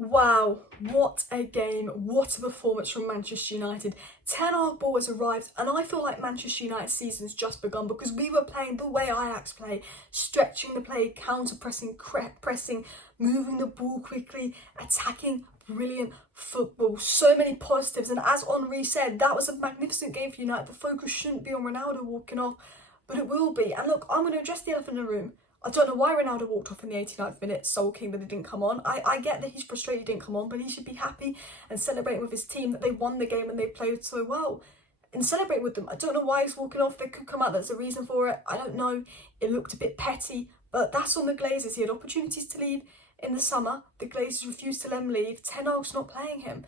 Wow, what a game, what a performance from Manchester United. Ten Hag ball has arrived and I feel like Manchester United's season's just begun because we were playing the way Ajax play, stretching the play, counter-pressing, pressing, moving the ball quickly, attacking, brilliant football. So many positives, and as Henry said, that was a magnificent game for United. The focus shouldn't be on Ronaldo walking off, but it will be. And look, I'm going to address the elephant in the room. I don't know why Ronaldo walked off in the 89th minute, sulking that he didn't come on. I get that he's frustrated he didn't come on, but he should be happy and celebrating with his team that they won the game and they played so well. And celebrate with them. I don't know why he's walking off. They could come out, there's a reason for it. I don't know. It looked a bit petty, but that's on the Glazers. He had opportunities to leave in the summer. The Glazers refused to let him leave. Ten Hag's not playing him.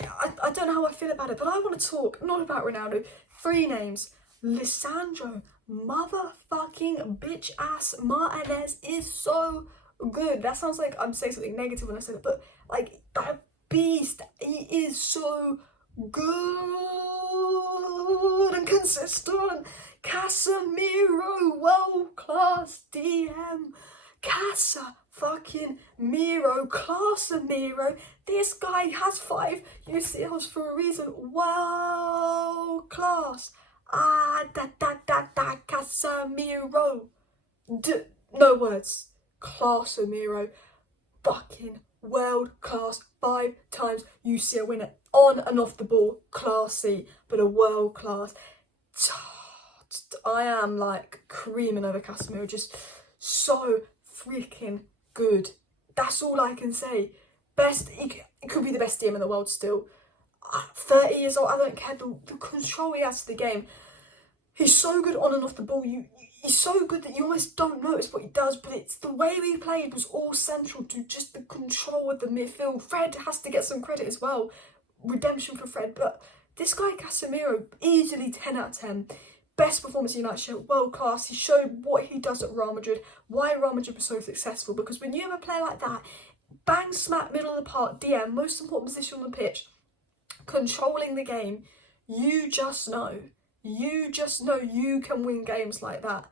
I don't know how I feel about it, but I want to talk not about Ronaldo. 3 names. Lisandro motherfucking bitch ass Martinez is so good. That sounds like I'm saying something negative when I said it, but like that beast, he is so good and consistent. Casemiro, world class DM. Casemiro. This guy has 5 UCLs for a reason. World class. Casemiro. No words. Casemiro. Fucking world class. 5 times UCL winner. On and off the ball. Classy, but a world class. I am like creaming over Casemiro. Just so freaking good. That's all I can say. Best, it could be the best DM in the world still. 30 years old, I don't care, the control he has to the game. He's so good on and off the ball. He's so good that you almost don't notice what he does, but it's the way we played was all central to just the control of the midfield. Fred has to get some credit as well. Redemption for Fred, but this guy Casemiro, easily 10 out of 10. Best performance United showed, world class. He showed what he does at Real Madrid, why Real Madrid was so successful, because when you have a player like that, bang smack middle of the park, DM, most important position on the pitch, controlling the game, you just know you can win games like that.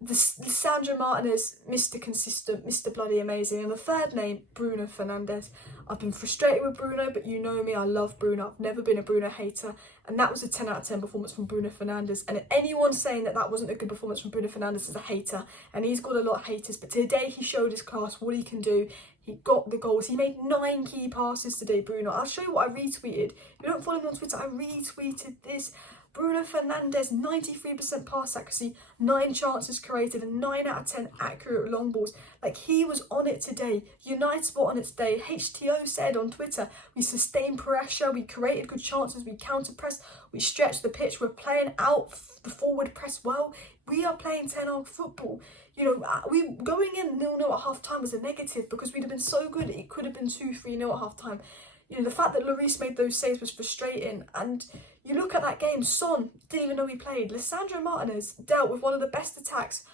Lisandro Martinez, Mr. Consistent, Mr. Bloody Amazing. And the third name, Bruno Fernandes. I've been frustrated with Bruno, but you know me, I love Bruno. I've never been a Bruno hater. And that was a 10 out of 10 performance from Bruno Fernandes. And anyone saying that that wasn't a good performance from Bruno Fernandes is a hater. And he's got a lot of haters. But today he showed his class, what he can do. He got the goals. He made 9 key passes today, Bruno. I'll show you what I retweeted. If you don't follow me on Twitter, I retweeted this. Bruno Fernandes, 93% pass accuracy, 9 chances created, and 9 out of 10 accurate long balls. Like, he was on it today. United were on it today. HTO said on Twitter, we sustained pressure, we created good chances, we counter-pressed, we stretched the pitch, we're playing out the forward press well. We are playing Ten Hag football. You know, we going in 0-0 at half-time was a negative because we'd have been so good, it could have been 2-3-0 at half-time. You know, the fact that Lloris made those saves was frustrating. And you look at that game, Son didn't even know he played. Lisandro Martinez dealt with one of the best attacks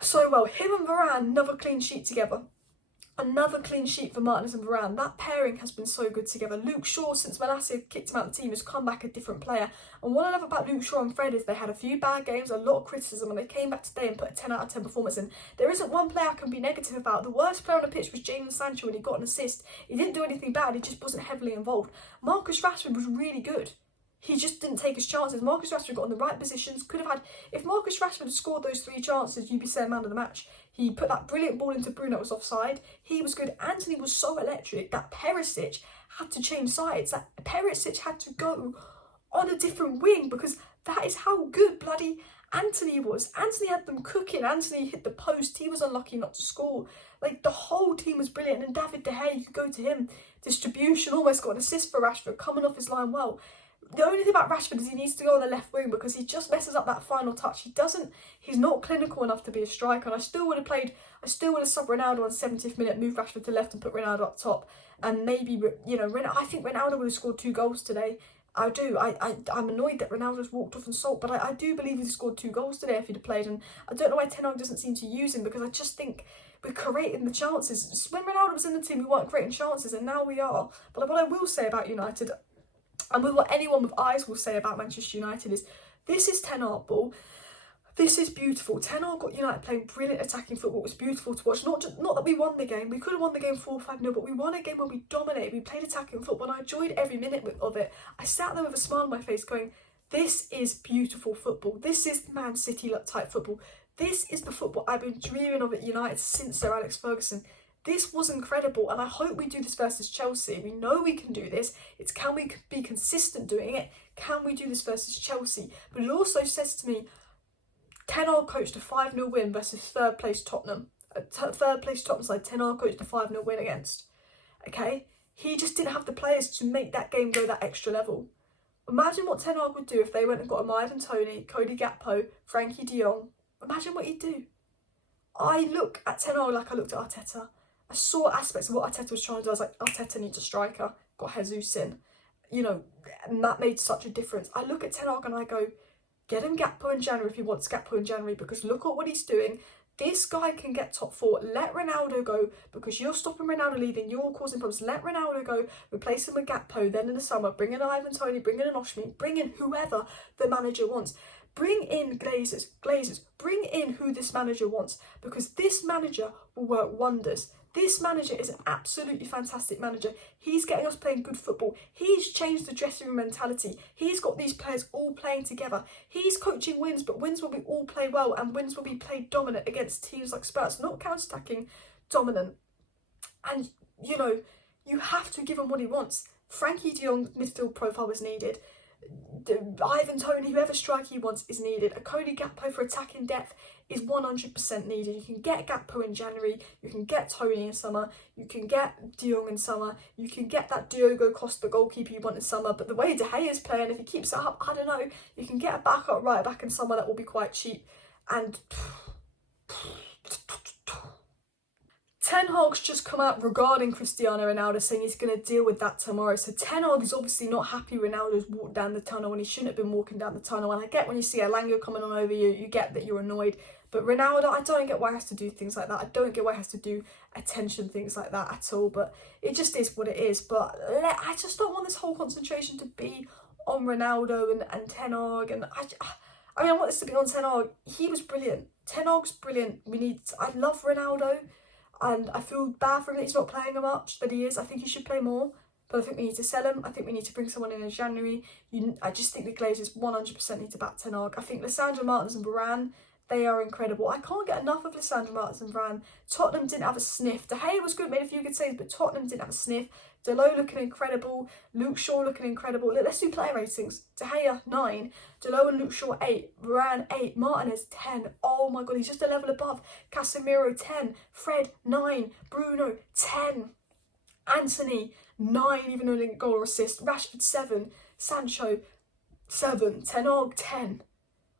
so well. Him and Varane, another clean sheet together. Another clean sheet for Martinez and Varane. That pairing has been so good together. Luke Shaw, since Manasseh kicked him out of the team, has come back a different player. And what I love about Luke Shaw and Fred is they had a few bad games, a lot of criticism, and they came back today and put a 10 out of 10 performance in. There isn't one player I can be negative about. The worst player on the pitch was Jadon Sancho when he got an assist. He didn't do anything bad, he just wasn't heavily involved. Marcus Rashford was really good. He just didn't take his chances. Marcus Rashford got in the right positions. Could have had, if Marcus Rashford had scored those 3 chances, you'd be saying man of the match. He put that brilliant ball into Bruno that was offside. He was good. Anthony was so electric that Perisic had to change sides. That Perisic had to go on a different wing because that is how good bloody Anthony was. Anthony had them cooking. Anthony hit the post. He was unlucky not to score. Like, the whole team was brilliant. And David De Gea, you could go to him. Distribution, almost got an assist for Rashford, coming off his line well. The only thing about Rashford is he needs to go on the left wing because he just messes up that final touch. He's not clinical enough to be a striker. And I still would have subbed Ronaldo on 70th minute, moved Rashford to left and put Ronaldo up top. And maybe, you know, I think Ronaldo would have scored 2 goals today. I do. I'm annoyed that Ronaldo's walked off and sulked, but I do believe he'd scored 2 goals today if he'd have played. And I don't know why Ten Hag doesn't seem to use him because I just think we're creating the chances. When Ronaldo was in the team, we weren't creating chances, and now we are. But what I will say about United, and with what anyone with eyes will say about Manchester United, is this is Ten Hag ball. This is beautiful. Ten Hag got United playing brilliant attacking football. It was beautiful to watch. Not that we won the game. We could have won the game 4-5-0, but we won a game where we dominated. We played attacking football, and I enjoyed every minute of it. I sat there with a smile on my face going, this is beautiful football. This is Man City type football. This is the football I've been dreaming of at United since Sir Alex Ferguson. This was incredible, and I hope we do this versus Chelsea. We know we can do this. It's can we be consistent doing it? Can we do this versus Chelsea? But it also says to me, Ten Hag coached a 5-0 win versus third place Tottenham. Third place Tottenham side, Ten Hag coached a 5-0 win against. Okay? He just didn't have the players to make that game go that extra level. Imagine what Ten Hag would do if they went and got a Ivan Toney, Cody Gakpo, Frankie de Jong. Imagine what he'd do. I look at Ten Hag like I looked at Arteta. I saw aspects of what Arteta was trying to do. I was like, Arteta needs a striker. Got Jesus in. You know, and that made such a difference. I look at Ten Hag and I go, get him Gakpo in January if he wants Gakpo in January, because look at what he's doing. This guy can get top 4. Let Ronaldo go, because you're stopping Ronaldo leaving. You're causing problems. Let Ronaldo go. Replace him with Gakpo. Then in the summer, bring in Ivan Toney, bring in an Oshmi, bring in whoever the manager wants. Bring in Glazers. Bring in who this manager wants, because this manager will work wonders. This manager is an absolutely fantastic manager. He's getting us playing good football. He's changed the dressing room mentality. He's got these players all playing together. He's coaching wins, but wins will be all play well, and wins will be played dominant against teams like Spurs, not counter-attacking, dominant. And, you know, you have to give him what he wants. Frankie de Jong's midfield profile is needed. Ivan Toney, whoever striker he wants, is needed. A Cody Gakpo for attacking depth is 100% needed. You can get Gakpo in January, you can get Toney in summer, you can get de Jong in summer, you can get that Diogo Costa goalkeeper you want in summer, but the way De Gea's playing, if he keeps it up, I don't know, you can get a backup right back in summer that will be quite cheap. And Ten Hag's just come out regarding Cristiano Ronaldo, saying he's going to deal with that tomorrow. So Ten Hag is obviously not happy Ronaldo's walked down the tunnel when he shouldn't have been walking down the tunnel. And I get when you see Alango coming on over you, you get that you're annoyed. But Ronaldo, I don't get why he has to do things like that. I don't get why he has to do attention things like that at all. But it just is what it is. But I just don't want this whole concentration to be on Ronaldo and Ten Hag. And I want this to be on Ten Hag. He was brilliant. Ten Hag's brilliant. I love Ronaldo. And I feel bad for him that he's not playing much, but he is. I think he should play more. But I think we need to sell him. I think we need to bring someone in January. I just think the Glazers 100% need to back Ten Hag. I think Lisandro Martinez and Varane, they are incredible. I can't get enough of Lisandro Martinez and Varane. Tottenham didn't have a sniff. De Gea was good, made a few good saves, but Tottenham didn't have a sniff. Delo looking incredible. Luke Shaw looking incredible. Let's do player ratings. De Gea, 9. Delo and Luke Shaw, 8. Varane, 8. Martinez, 10. Oh my God, he's just a level above. Casemiro, 10. Fred, 9. Bruno, 10. Anthony, 9, even though he didn't goal or assist. Rashford, 7. Sancho, 7. Ten Hag, 10.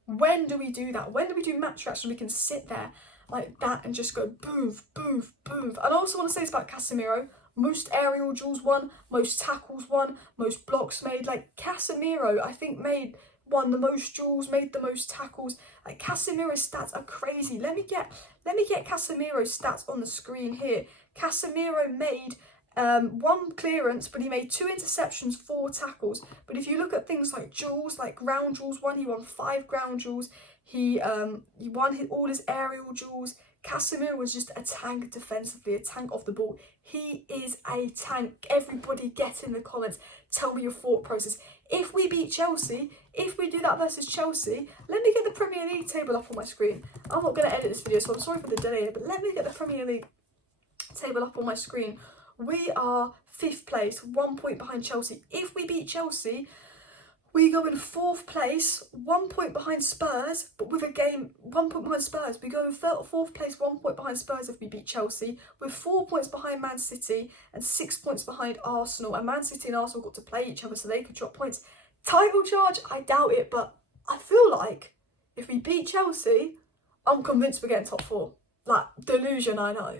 When do we do that? When do we do match reaction? We can sit there like that and just go boof, boof, boof. And I also want to say this about Casemiro. Most aerial duels won, most tackles won, most blocks made. Like Casemiro, I think won the most duels, made the most tackles. Like Casemiro's stats are crazy. Let me get Casemiro's stats on the screen here. Casemiro made 1 clearance, but he made 2 interceptions, 4 tackles. But if you look at things like duels, like ground duels, he won 5 ground duels. He won all his aerial duels. Casemiro was just a tank defensively, a tank off the ball. He is a tank. Everybody get in the comments. Tell me your thought process. If we beat Chelsea, if we do that versus Chelsea, let me get the Premier League table up on my screen. I'm not going to edit this video, so I'm sorry for the delay, but let me get the Premier League table up on my screen. We are 5th place, 1 point behind Chelsea. If we beat Chelsea, we go in 4th place, 1 point behind Spurs, but with a game, 1 point behind Spurs. We go in 4th place, 1 point behind Spurs if we beat Chelsea, with 4 points behind Man City and 6 points behind Arsenal. And Man City and Arsenal got to play each other, so they could drop points. Title charge, I doubt it, but I feel like if we beat Chelsea, I'm convinced we're getting top 4. Like, delusion, I know.